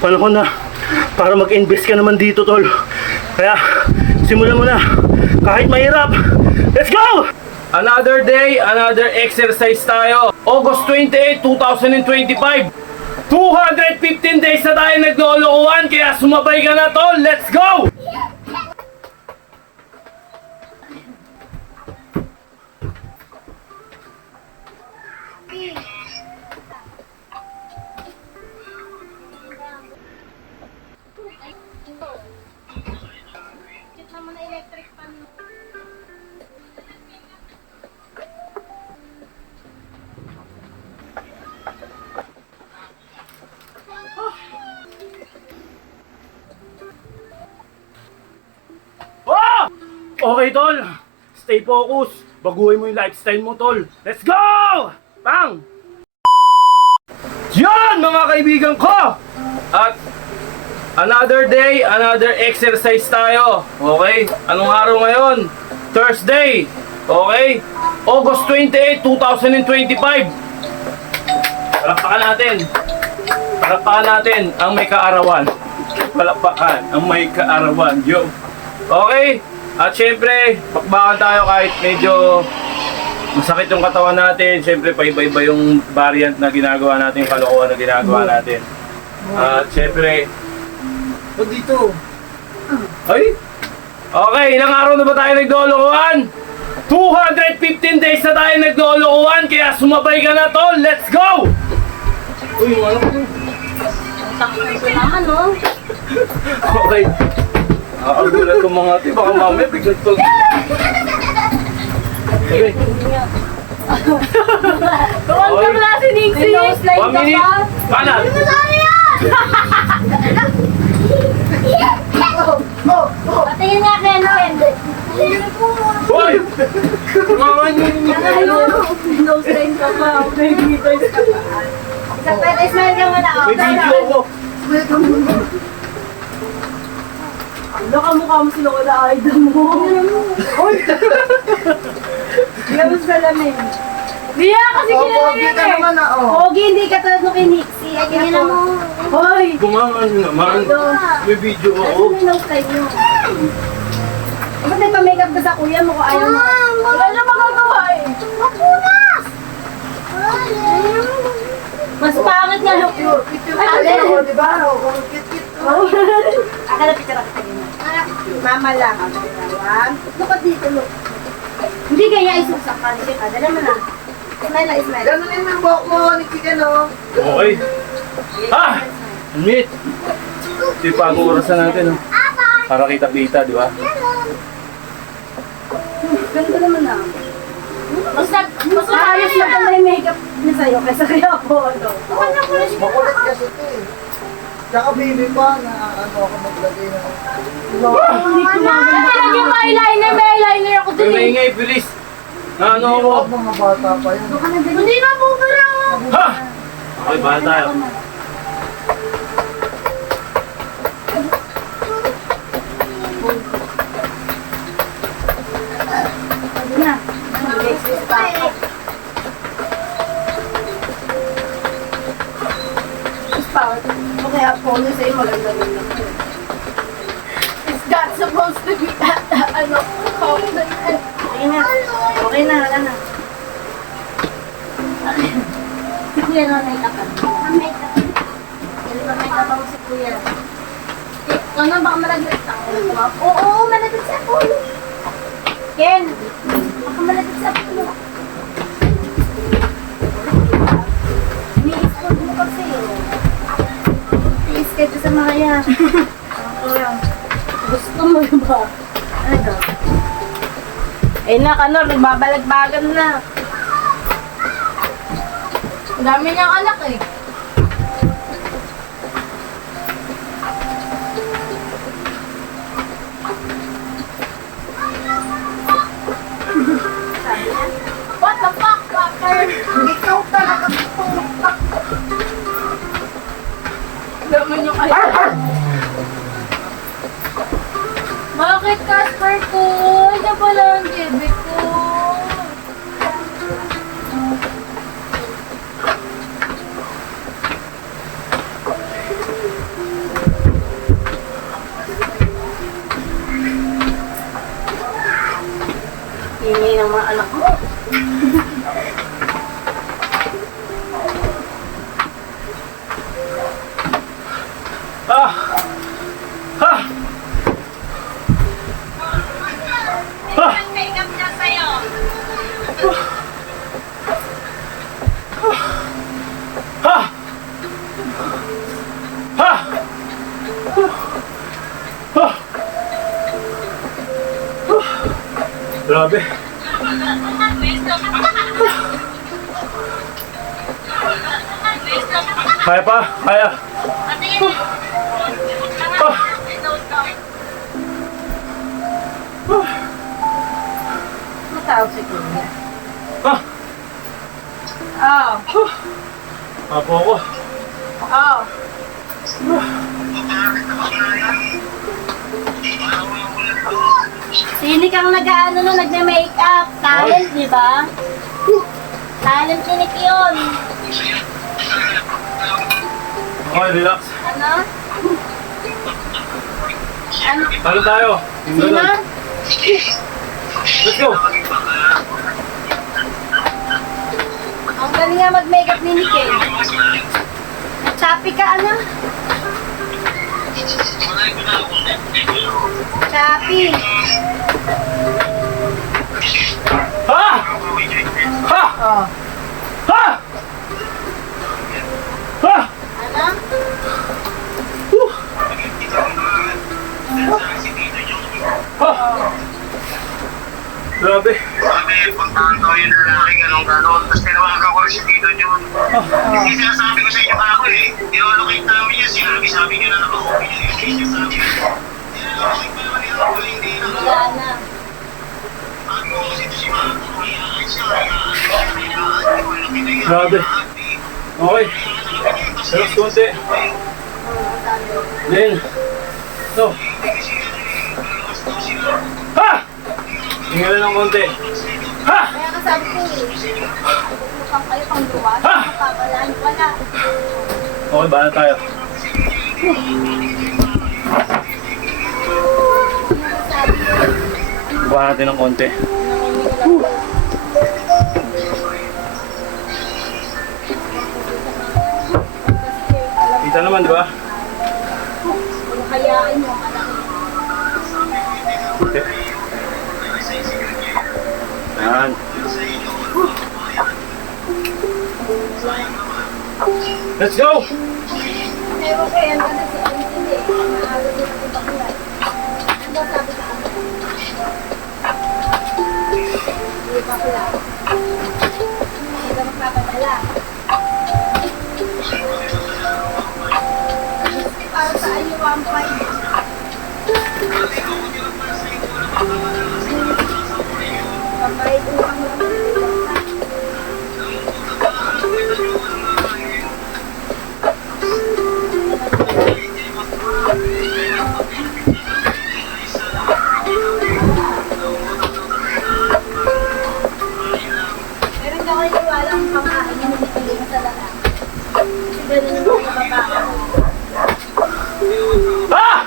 panahon na para mag-invest ka naman dito, tol. Kaya, simulan mo na. Kahit mahirap. Let's go! Another day, another exercise tayo. August 28, 2025. 215 days na tayo naglolokohan, kaya sumabay ka na, tol. Let's go! Okay, tol. Stay focused. Baguhin mo yung lifestyle mo, tol. Let's go! Bang! Yan, mga kaibigan ko! At another day, another exercise tayo. Okay? Anong araw ngayon? Thursday. Okay? August 28, 2025. Palakpakan natin. Palakpakan natin ang may kaarawan. Palakpakan ang may kaarawan. Yo. Okay? At syempre, pakbakan tayo kahit medyo masakit yung katawan natin. Syempre, paiba-iba yung variant na ginagawa natin, yung kalokohan na ginagawa natin. At syempre, dito. ay! Okay, ilang araw na ba tayo naglolokohan? 215 days na tayo naglolokohan, kaya sumabay ka na, tol. Let's go! Uy, yung ano ko? Ang takot ko naman, no? Okay. Nakagulat ko mga ati, baka mamaya biglang tol. Okay. Huwag ka pala si Nixie! 1 minute. Kanan. Patingin nga, Ken. Hoy! Tumaman yun. Nose line ka pa. Baby, boys ka pa. Isang pwede, smile ka muna. May video ko. Nakamukha mo sila ko na idol mo. Uy! Hindi ka mo salamin. Ria, kasi kilala yun eh. Pogi, hindi ka tulad mo kay Nixie. Ay, kilala mo. Hoy! Tumaman yun naman. May video Ano ako. yung nose line mo? Ba't nagpa-makeup ka sa kuya mo kung ayaw mo? Wala na magagawa eh. Mapunas! Mas pangit nga look mo. Di ba? Akala picture ako sa ganyan. Mama lang. Look dito, look. Hindi kaya isusak ka. Hindi ka. Dala mo na. Smile na, smile. Ganunin mo yung buhok mo, Nikki, no? Okay. Ah! Admit. Ito yung pag-uurasan natin. Oh. Para kita-kita, di ba? Ganito naman na. Mas ayos na pala yung makeup niya sa'yo kaysa kaya ako. Makulit kasi ito eh. Tsaka baby pa, na ano ako maglagay na. Hindi ko maganda. Lagi mo eyeliner, may eyeliner ako May dun eh. maingay, bilis. Na ano ako? Mga bata pa yun. Hindi na po pala. Ha! Okay, bahala tayo. Sabi na. Okay, Apollo sa'yo maganda rin lang. Is that supposed to be ano? Okay na. Okay na, wala na. Si Kuya na make-up. Make-up. Kailan ba make-up ako si Kuya? Ano, baka malaglit ako. Oo, malaglit si Apollo. Ken, baka malaglit si Apollo. Ni-school mo kasi. Tiis ka dyan sa mga yan. Gusto mo ba? Ano? Eh na, Kanor, nagbabalag-bagan na. Ang dami niyang anak eh. What the fuck, fucker? Ikaw talaga putak. Naman yung anak. Bakit, Casper ko? Ito pala ang GB ko. Grabe. Kaya pa? Kaya. Matawag si Kuya. Ah! Oh. Apo ako. Oh. Sini kang nag-ano no, nagme-makeup. Talent, di ba? Talent sinik yun. Okay, relax. Ano? Ano? Talo tayo. Sino? Let's go. Ang galing nga mag-makeup ni Nick eh. Choppy ka, ano? Choppy. Ha! Ha! Oh. Ha! Ha! Ano? Ha! Grabe. Sabi, puntahan daw yung lalaki, ganun-ganon. Tapos tinawagan ko rin si Tito Jun. Hindi sinasabi ko sa inyo kako eh. Dinolocate namin yan. Sinabi niyo na naka-open yun. Hindi siya sabi. Dinolocate pa naman nila ako. Hindi na. Wala na. Sabi ko kasi ito si Mama. Hayaan siya. Hayaan siya. Malaki na yan. Grabe. Okay. Relax konti. Then. So. Ha! Tingnan ng konti. Ha! Kaya ka sabi ko eh. Mukhang kayo pang luwa. Ha? Papalaan wala. Okay, bahala tayo. Ano sabi ko? Buha natin ng konti. Kita naman, di ba? Kung hayain mo, anak mo. Okay. Yan. Let's go! Ewan ko yan kasi si Alice hindi. Maaalo din ako bakla. Ano ba sabi sa akin? Hindi bakla. Hindi ka magpapadala. Para sa iyo, 1.5. Pabayad utang lang. Pero hindi ako naniwala ang pangkain niya na nagpili sa lahat. Kasi ganun yung mga babae. Ah!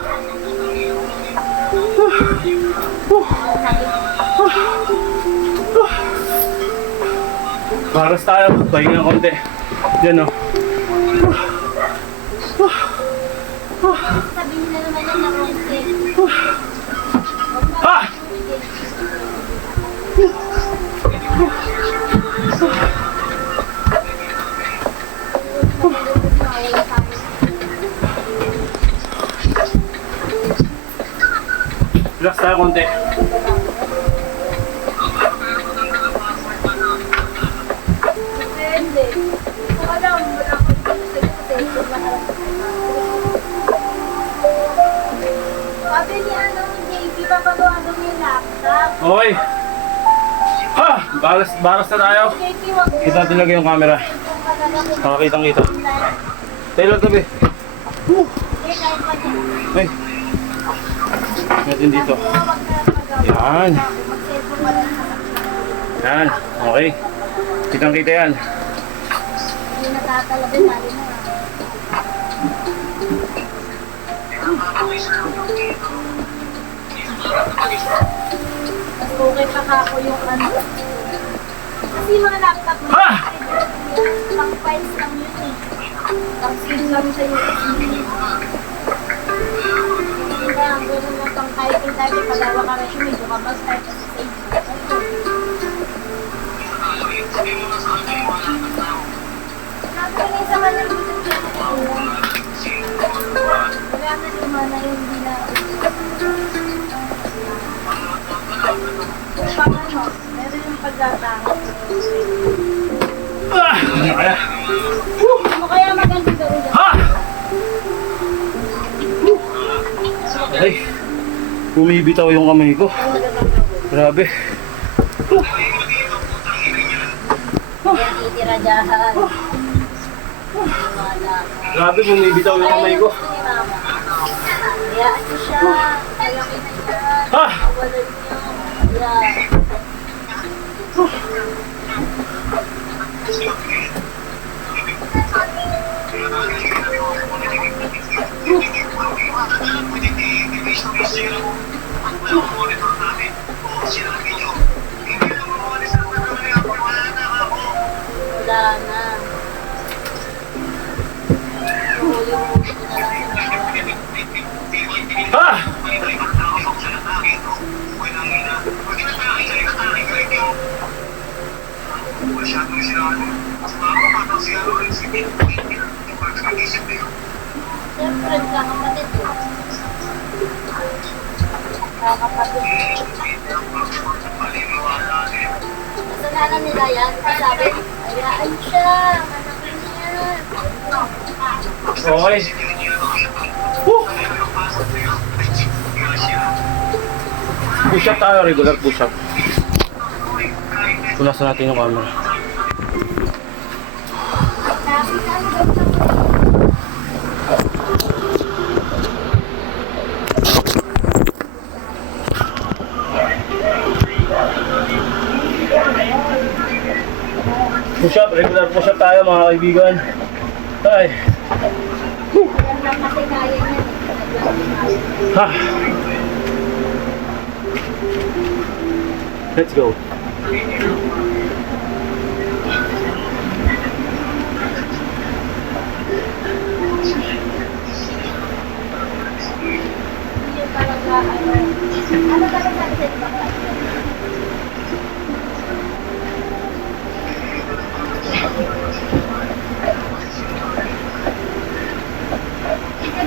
Maras tayo. Pahinga ng konti. Yan o. Sabihin na naman yan na konti. Ah! Relax tayo konti. Depende. Kung alam, wala ko dito sa iyo kasi ito maharap sa kanya. Sabi ni ano, JP, papagawa daw yung laptop. Okay. Ha! Baras na tayo. JP, wag mo. Kita natin lagay yung camera. Nakakitang kita. Taylor, tabi. Kahit pa dyan. Ay. Natin dito. Sabi mo, wag na magawa. Yan. Mag-cellphone pa lang sa kanya. Yan. Okay. Kitang kita yan. Hindi natatalabin natin na. Mas okay pa ka ako yung ano. Kasi yung mga laptop mo, Ha! pang files lang yun eh. Pang sim lang sa USB. Hindi na, ang gano'n lang pang typing pagawa ka resume, medyo ka mas type at save. Nakatingin sa kanil dito siya na wala na luma na yung hindi na. pang ano, meron yung paglatangat. Kaya. Ano kaya maganda gawin dyan? Ha! Ay, bumibitaw yung kamay ko. Grabe. Yan titira dyan. Wala. Grabe, bumibitaw yung kamay ko. Gusto ni Mama. Hayaan niyo siya. Malaki na yan. Ha! Kawalan niyo. Yan. Wala na. Huli-huli ko na lang si Mama. Ha! Siyempre, kakapatid ko. Kakapatid. Kasalanan nila yan. Sabi, hayaan siya. Malaki niya. Okay. Push up tayo, regular push up. Punasan natin yung camera. Sabi ka, ano Push up, regular push up tayo mga kaibigan. Ay. kasi kaya niya. Ha. Let's go. Hindi yung talaga, ano talaga sabi sa ibang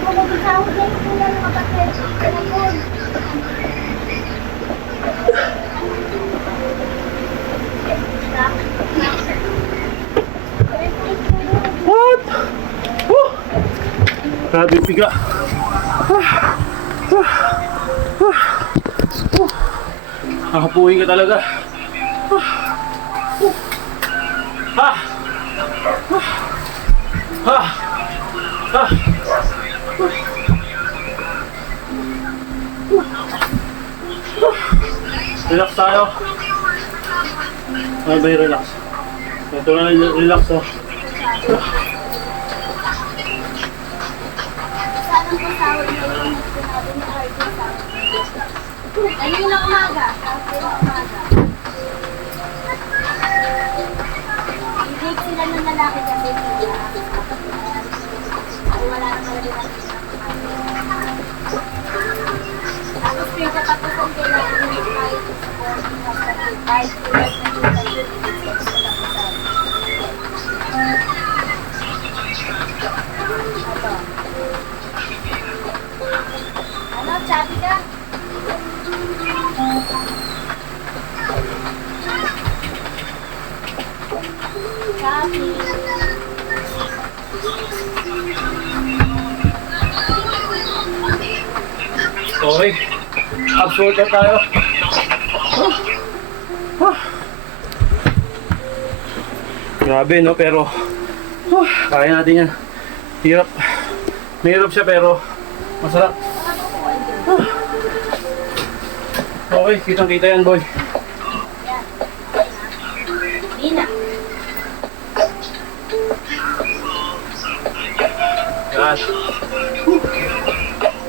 Nagbubusahod na yung pula ng kapatid. Pinapon. What? Woo! Grabe piga. Nakapuhin ka talaga. Ha! Ha! Ha! Relax tayo. Ano ba yung relax? Ito na relax oh. Sana po sahod na yung gusto natin ni Arjun sa kanina umaga. Kanina umaga. Hindi sila ng lalaki kasi nila. Wala na pala din natin. Tapos pinakatapos ang kailangan ng kahit kahit tulad na tulad ano, chatty ka? Chatty. Okay. Absorb na tayo. Grabe no, pero kaya natin yan. Hirap. Mahirap siya pero masarap. Okay, kitang-kita yan boy. Nina. Yan.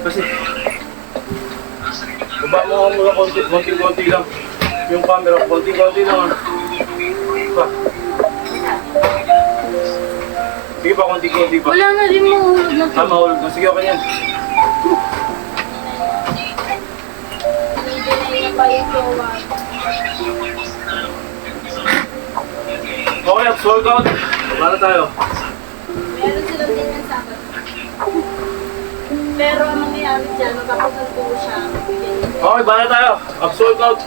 Kasi baba mo muna konti-konti lang. Yung camera, konti-konti lang. Pa. Sige pa, konti-konti pa. Wala na rin mahulog na to. Mahulog na. Sige, okay yan. Hindi na yung jowa. Okay, absorb out. Para tayo. Meron silang ganyan sa akin. Pero ang mangyayari dyan, magkakapagod ko siya. Okay, bala tayo. Absorb out.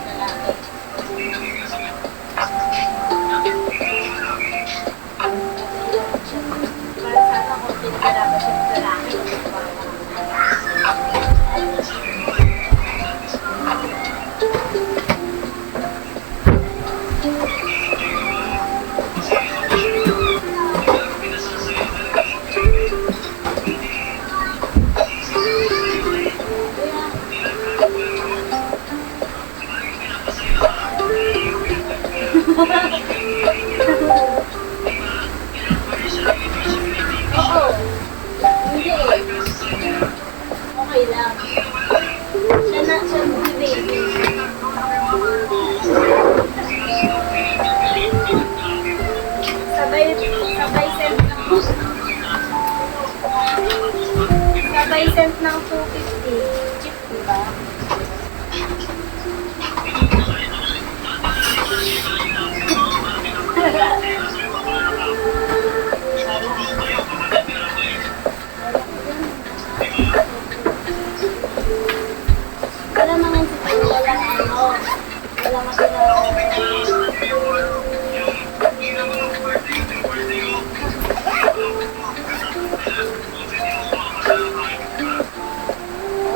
Sabay cent ng Sabay cent ng 250. Cheap, diba? Wala naman si Kuya, walang ano. Walang makinagawa.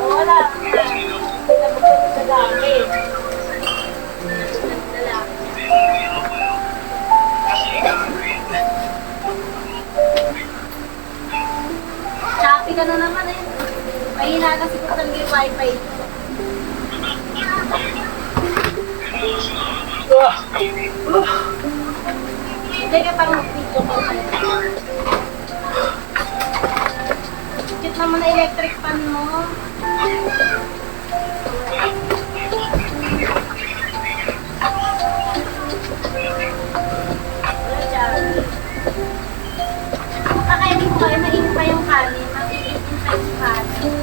Wala. Pinabukod sa dami. Shopee ka na naman eh. Mahina kasi kung talaga yung wifi. Hindi ka pang video ko. Cute naman na electric fan mo. Wala dyan. Kakainin ko kayo, mainit pa yung kanin. Mainit pa yung kanin.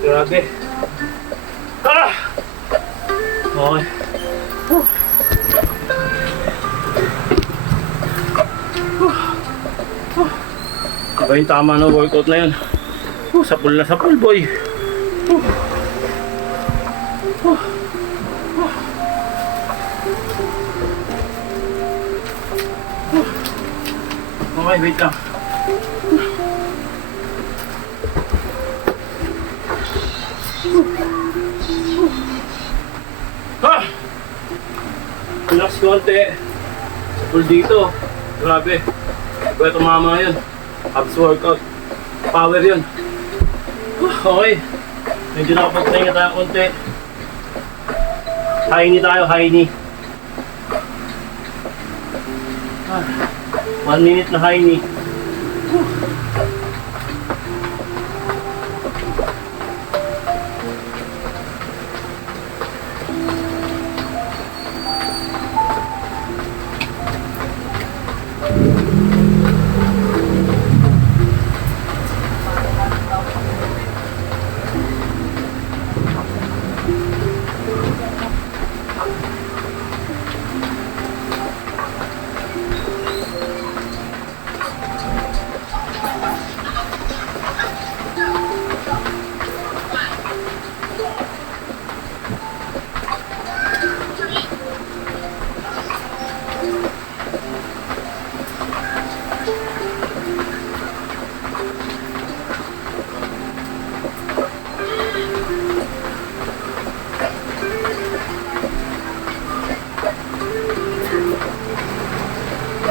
Grabe. Okay. Iba yung tama na workout na yun. Sapul na sapul, boy. Okay, wait lang. Relax konti. Sapul dito. Grabe. Kaya tumama yun. Abs workout. Power yun. Okay. Medyo nakapagpahinga tayo konti. High knee tayo, high knee. 1 minute na high knee.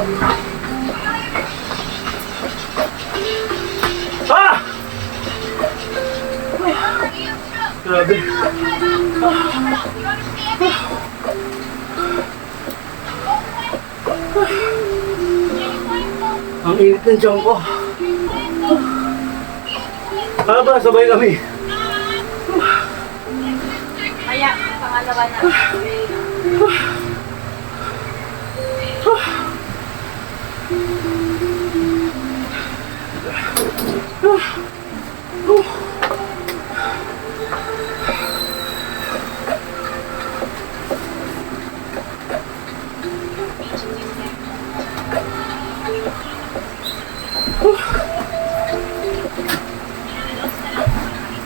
Ah! Grabe. Ang init ng tiyan ko. Para ba sabay kami? Kaya, pangalawa na.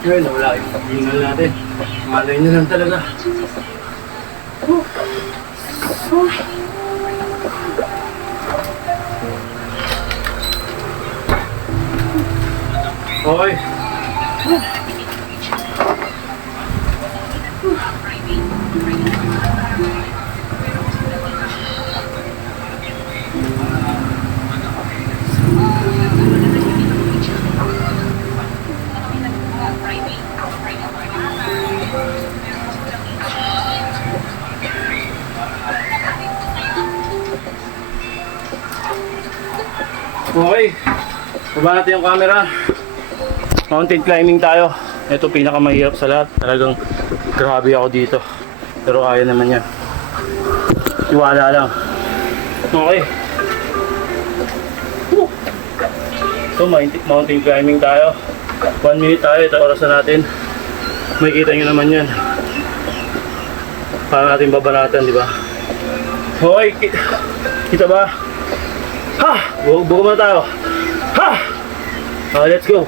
Ngayon, wala yung paghingal natin. Malay na lang talaga. Okay. Okay, baba natin yung camera. Mountain climbing tayo. Ito pinakamahirap sa lahat. Talagang grabe ako dito. Pero kaya naman yan. Tiwala lang. Okay. Woo. So mountain climbing tayo. 1 minute tayo. Ito orasan natin. Makikita nyo naman yan. Para natin babanatan, di ba? Okay, kita ba? Ha! Buko muna tayo. Ha! Let's go.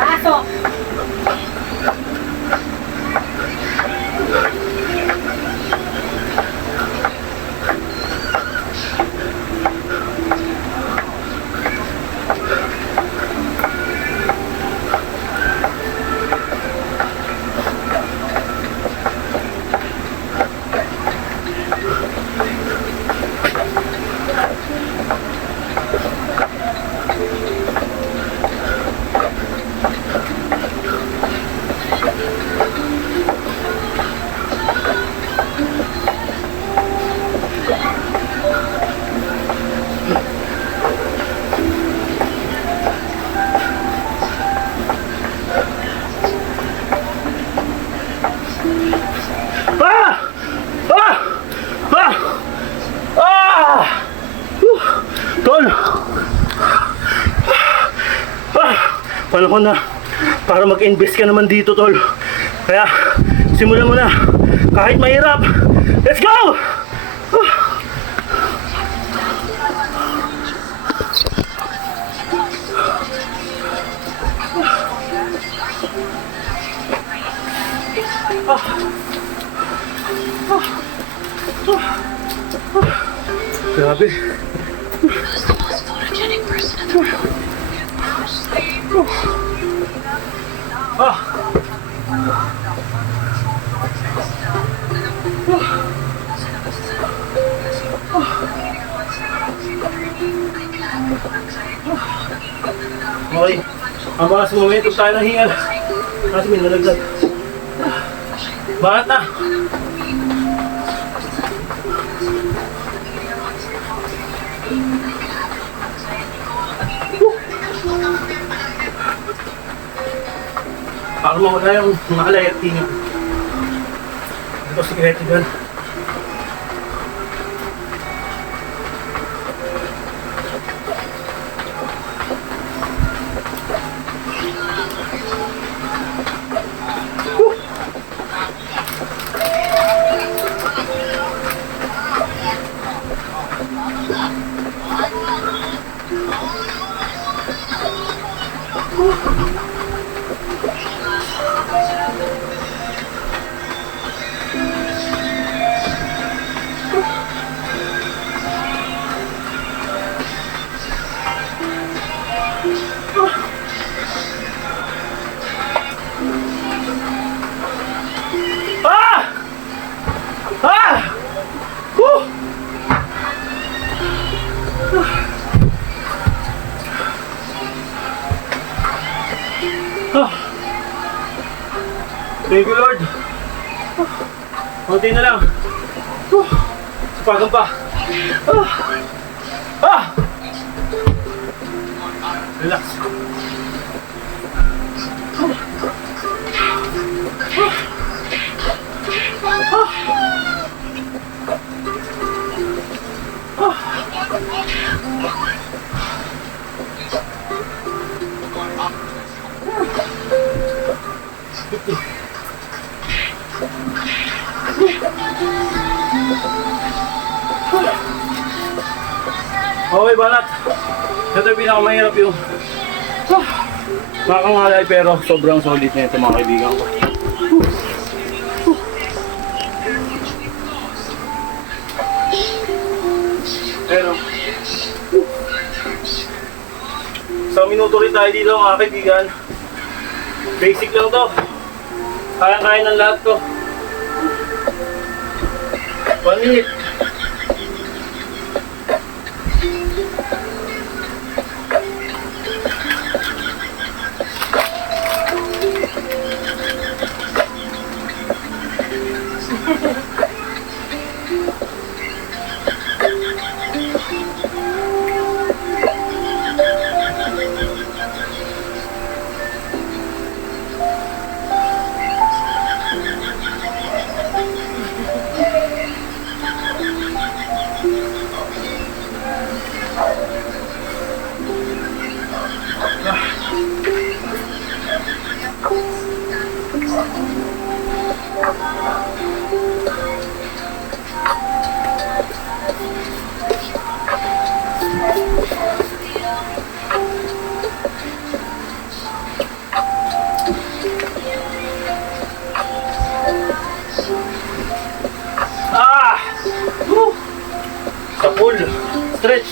Pasok! Panahon na para mag-invest ka naman dito, tol. Kaya simulan mo na kahit mahirap. Let's go! Grabe. Okay, ang mga sa momentum tayo ng hingal kasi may nalaglag. Bakit na? Para mawala yung mga alay at tingin. Ito sikreto dyan. Ah. Thank you, Lord. Kunti na lang. Sapagan pa. Relax. Okay, banat. Ito yung pinakamahirap yung nakakangalay pero sobrang solid na ito mga kaibigan ko. Pero sa minuto rin tayo dito mga kaibigan. Basic lang to. Kaya-kaya ng lahat to. 1 minute. Sa pool. Stretch.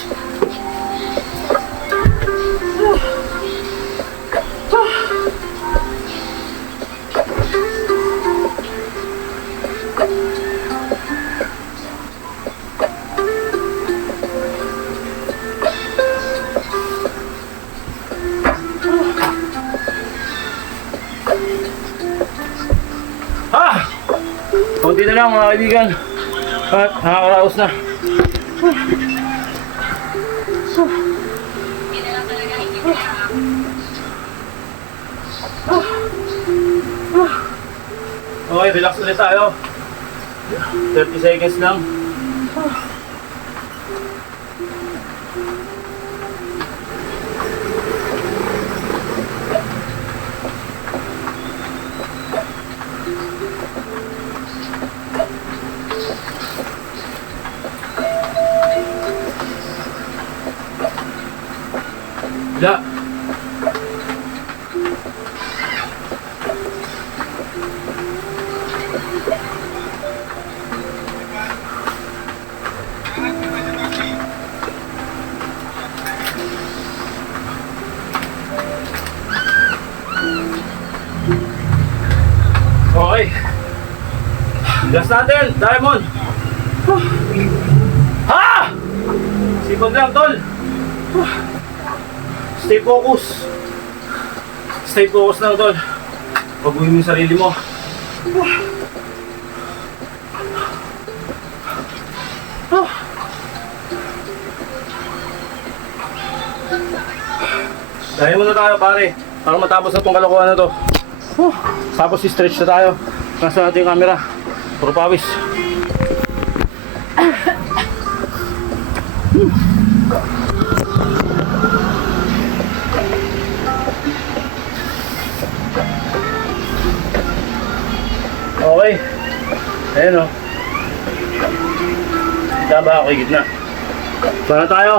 Kunti na lang mga kaibigan. At nakakaraos na. Okay, relax ulit tayo. 30 seconds lang. Da. Okay. Gas natin, Diamond. Ha! Sipag lang, tol. Stay focus. Stay focus lang, tol. Paguhin mo yung sarili mo. Dahil muna tayo, pare. Para matapos na itong kalokohan na to. Tapos i-stretch na tayo. Nasa natin yung camera. Puro pawis. Okay. Ayan o. Taba ako yung gitna. Para tayo.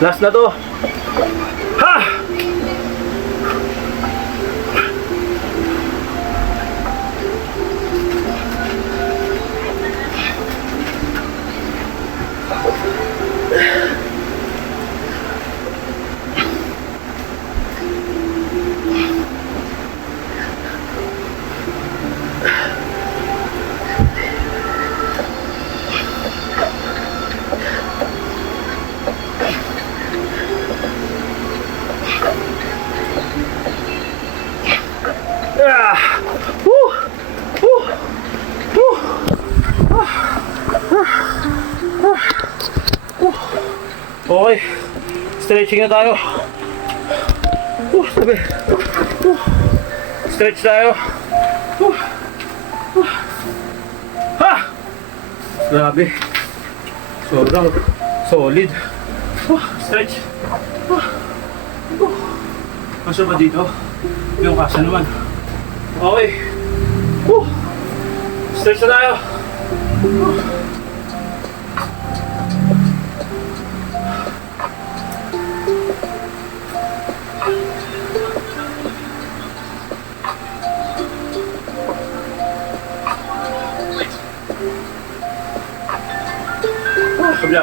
Last na to. Ha! Okay. Stretching na tayo. Sabi. Stretch tayo. Ha! Grabe. Sobrang solid. Stretch. Kasya ba dito? Yung kasa naman. Okay. Stretch na tayo. Kabila.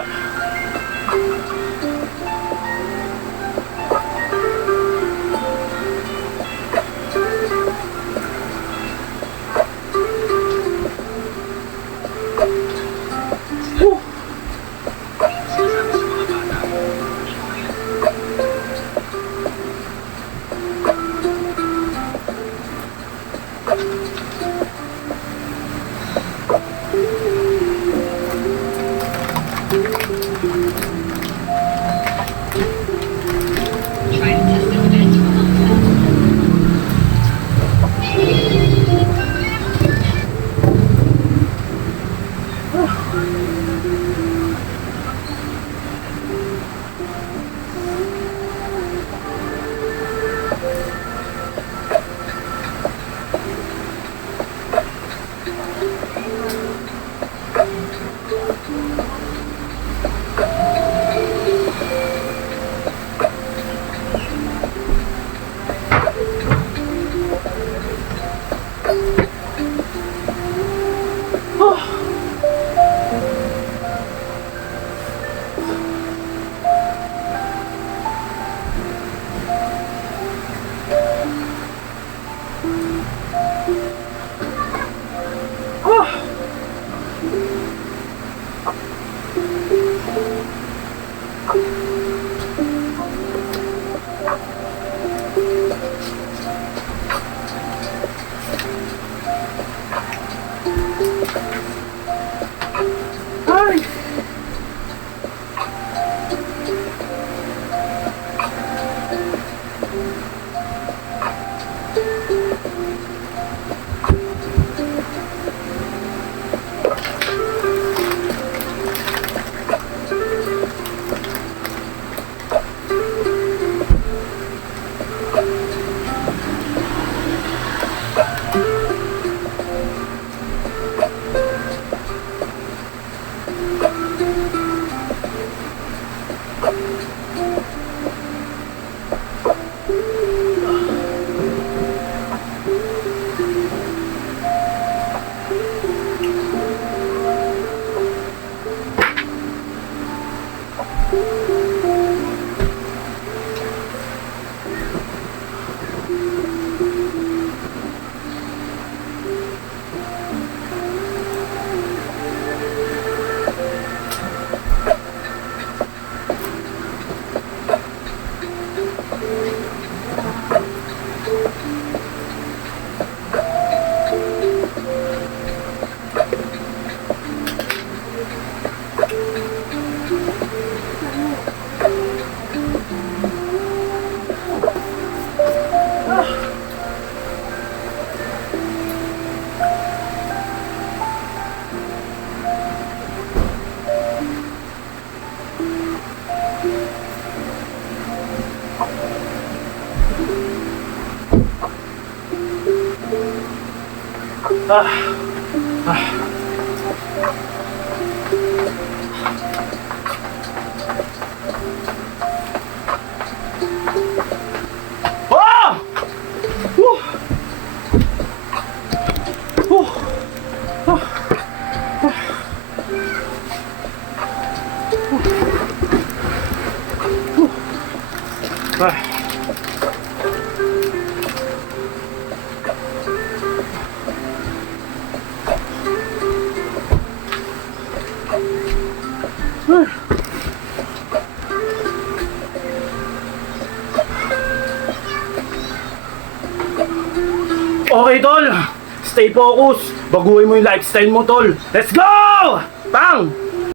Okay, tol. Stay focused. Baguhin mo yung lifestyle mo, tol. Let's go! Bang!